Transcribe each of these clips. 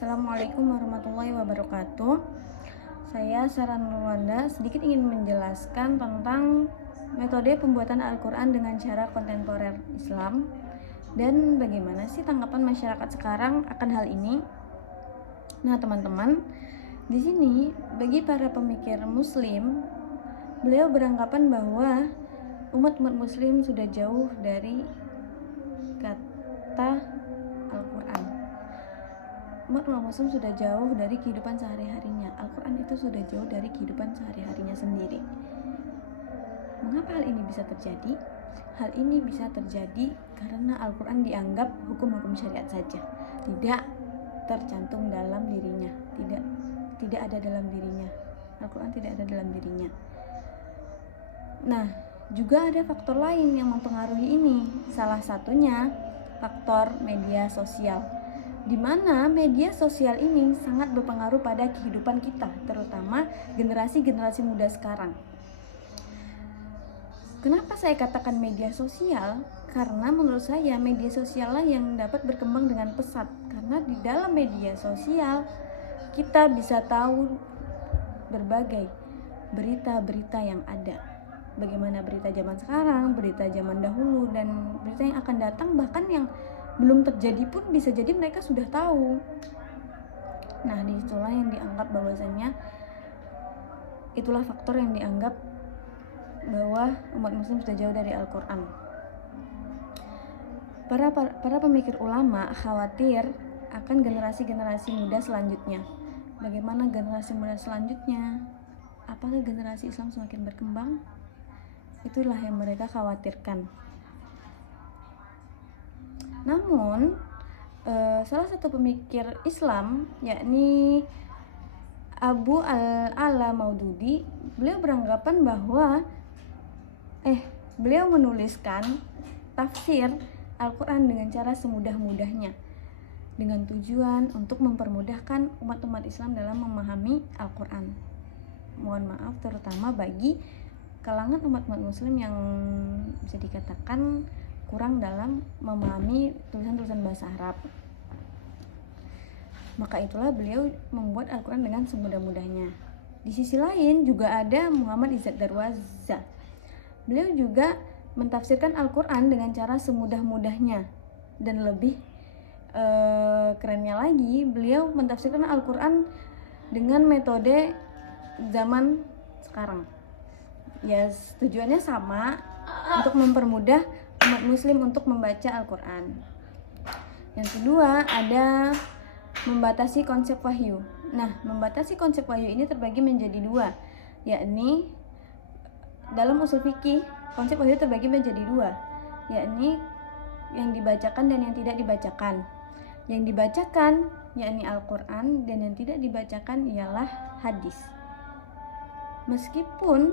Assalamualaikum warahmatullahi wabarakatuh. Saya Sarah Nurwanda sedikit ingin menjelaskan tentang metode pembuatan Al-Quran dengan cara kontemporer Islam dan bagaimana sih tanggapan masyarakat sekarang akan hal ini. Nah teman-teman, di sini bagi para pemikir Muslim, beliau beranggapan bahwa umat-umat Muslim sudah jauh dari kata Al-Quran. Umat Muslim sudah jauh dari kehidupan sehari-harinya. Al-Quran itu sudah jauh dari kehidupan sehari-harinya sendiri. Mengapa hal ini bisa terjadi? Hal ini bisa terjadi karena Al-Quran dianggap hukum-hukum syariat saja, tidak tercantum dalam dirinya, tidak ada dalam dirinya. Al-Quran tidak ada dalam dirinya. Nah, juga ada faktor lain yang mempengaruhi ini. Salah satunya faktor media sosial, di mana media sosial ini sangat berpengaruh pada kehidupan kita, terutama generasi-generasi muda sekarang. Kenapa saya katakan media sosial? Karena menurut saya media sosial lah yang dapat berkembang dengan pesat. Karena di dalam media sosial kita bisa tahu berbagai berita-berita yang ada. Bagaimana berita zaman sekarang, berita zaman dahulu, dan berita yang akan datang, bahkan yang belum terjadi pun bisa jadi mereka sudah tahu. Nah, disitulah yang dianggap bahwasanya itulah faktor yang dianggap bahwa umat Muslim sudah jauh dari Al-Quran. Para pemikir ulama khawatir akan generasi-generasi muda selanjutnya. Bagaimana generasi muda selanjutnya? Apakah generasi Islam semakin berkembang? Itulah yang mereka khawatirkan. Namun salah satu pemikir Islam, yakni Abu al-Ala Maududi, beliau beranggapan bahwa beliau menuliskan tafsir Al-Quran dengan cara semudah-mudahnya, dengan tujuan untuk mempermudahkan umat-umat Islam dalam memahami Al-Quran. Mohon maaf terutama bagi kalangan umat-umat Muslim yang bisa dikatakan kurang dalam memahami tulisan-tulisan bahasa Arab. Maka itulah beliau membuat Al-Quran dengan semudah-mudahnya. Di sisi lain juga ada Muhammad Izzat Darwaza. Beliau juga mentafsirkan Al-Quran dengan cara semudah-mudahnya, dan lebih kerennya lagi, beliau mentafsirkan Al-Quran dengan metode zaman sekarang. Ya, tujuannya sama, untuk mempermudah umat Muslim untuk membaca Al-Quran. Yang kedua ada membatasi konsep wahyu. Nah, membatasi konsep wahyu ini terbagi menjadi dua, yakni dalam usul fikih konsep wahyu terbagi menjadi dua, yakni yang dibacakan dan yang tidak dibacakan. Yang dibacakan yakni Al-Quran, dan yang tidak dibacakan ialah hadis. Meskipun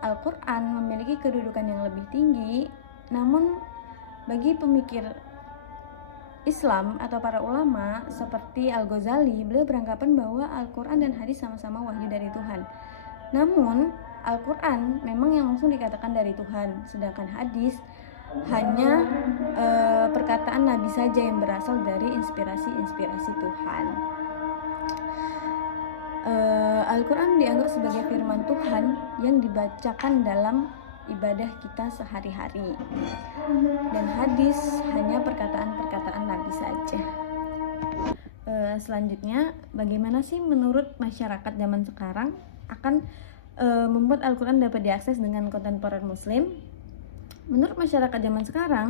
Al-Quran memiliki kedudukan yang lebih tinggi, namun bagi pemikir Islam atau para ulama seperti Al-Ghazali, beliau beranggapan bahwa Al-Quran dan hadis sama-sama wahyu dari Tuhan. Namun Al-Quran memang yang langsung dikatakan dari Tuhan, sedangkan hadis hanya perkataan Nabi saja yang berasal dari inspirasi Tuhan. Al-Quran dianggap sebagai firman Tuhan yang dibacakan dalam ibadah kita sehari-hari, dan hadis hanya perkataan-perkataan Nabi saja. Selanjutnya, bagaimana sih menurut masyarakat zaman sekarang akan membuat Al-Quran dapat diakses dengan kontemporer Muslim? Menurut masyarakat zaman sekarang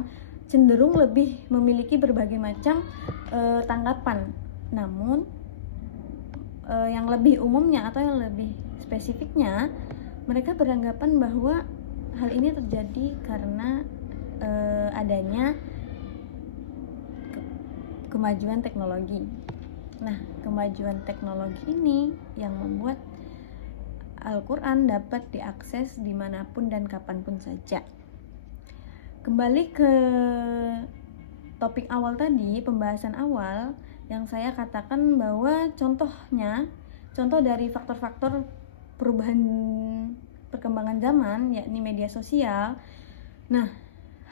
cenderung lebih memiliki berbagai macam tanggapan. Namun yang lebih umumnya atau yang lebih spesifiknya, mereka beranggapan bahwa hal ini terjadi karena adanya kemajuan teknologi. Nah, kemajuan teknologi ini yang membuat Al-Quran dapat diakses dimanapun dan kapanpun saja. Kembali ke topik awal tadi, pembahasan awal, yang saya katakan bahwa contoh dari faktor-faktor perubahan perkembangan zaman, yakni media sosial. Nah,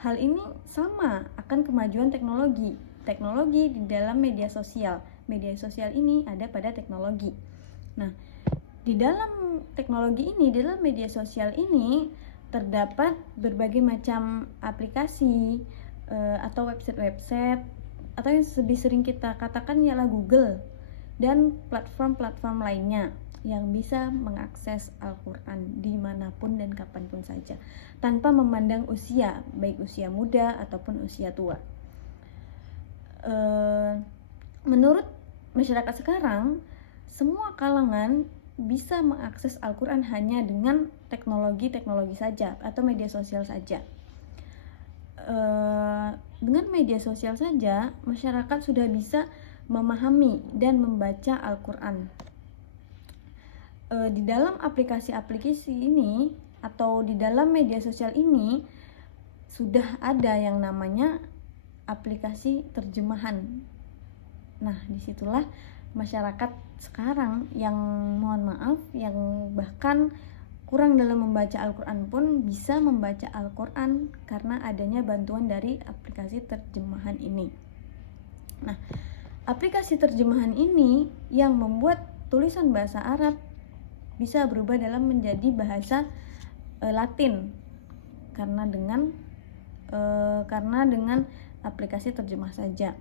hal ini sama akan kemajuan teknologi di dalam media sosial. media sosial ini ada pada teknologi. Nah, di dalam teknologi ini, di dalam media sosial ini terdapat berbagai macam aplikasi atau website-website, atau yang lebih sering kita katakan ialah Google dan platform-platform lainnya yang bisa mengakses Al-Quran dimanapun dan kapanpun saja tanpa memandang usia, baik usia muda ataupun usia tua. Menurut masyarakat sekarang, semua kalangan bisa mengakses Al-Quran hanya dengan teknologi saja atau media sosial saja. Dengan media sosial saja, masyarakat sudah bisa memahami dan membaca Al-Quran. Di dalam aplikasi-aplikasi ini atau di dalam media sosial ini sudah ada yang namanya aplikasi terjemahan. Nah, disitulah masyarakat sekarang yang mohon maaf, yang bahkan kurang dalam membaca Al-Quran pun bisa membaca Al-Quran karena adanya bantuan dari aplikasi terjemahan ini. Nah, aplikasi terjemahan ini yang membuat tulisan bahasa Arab bisa berubah dalam menjadi bahasa Latin karena dengan aplikasi terjemah saja.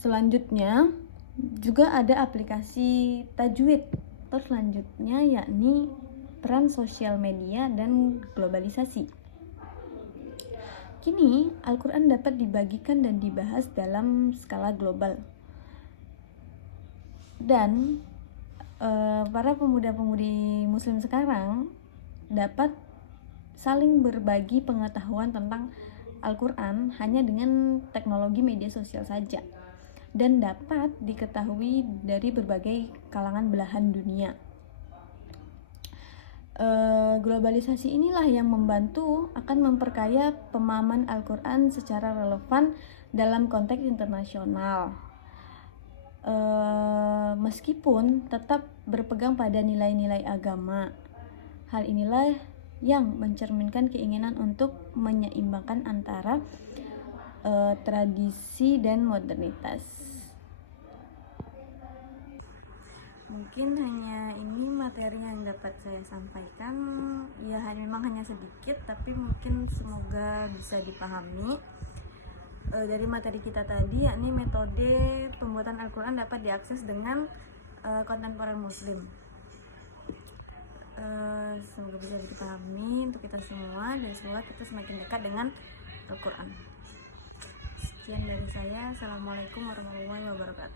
Selanjutnya juga ada aplikasi tajwid. Selanjutnya yakni peran sosial media dan globalisasi. Kini Al-Quran dapat dibagikan dan dibahas dalam skala global. Dan para pemuda-pemudi muslim sekarang dapat saling berbagi pengetahuan tentang Al-Quran hanya dengan teknologi media sosial saja, dan dapat diketahui dari berbagai kalangan belahan dunia. Globalisasi inilah yang membantu akan memperkaya pemahaman Al-Quran secara relevan dalam konteks internasional, meskipun tetap berpegang pada nilai-nilai agama. Hal inilah yang mencerminkan keinginan untuk menyeimbangkan antara tradisi dan modernitas. Mungkin hanya ini materi yang dapat saya sampaikan. Ya, memang hanya sedikit, tapi mungkin semoga bisa dipahami. Dari materi kita tadi, yakni metode pembuatan Al-Quran dapat diakses dengan kontemporer muslim. Semoga bisa dipahami untuk kita semua, dan semoga kita semakin dekat dengan Al-Quran. Sekian dari saya. Assalamualaikum warahmatullahi wabarakatuh.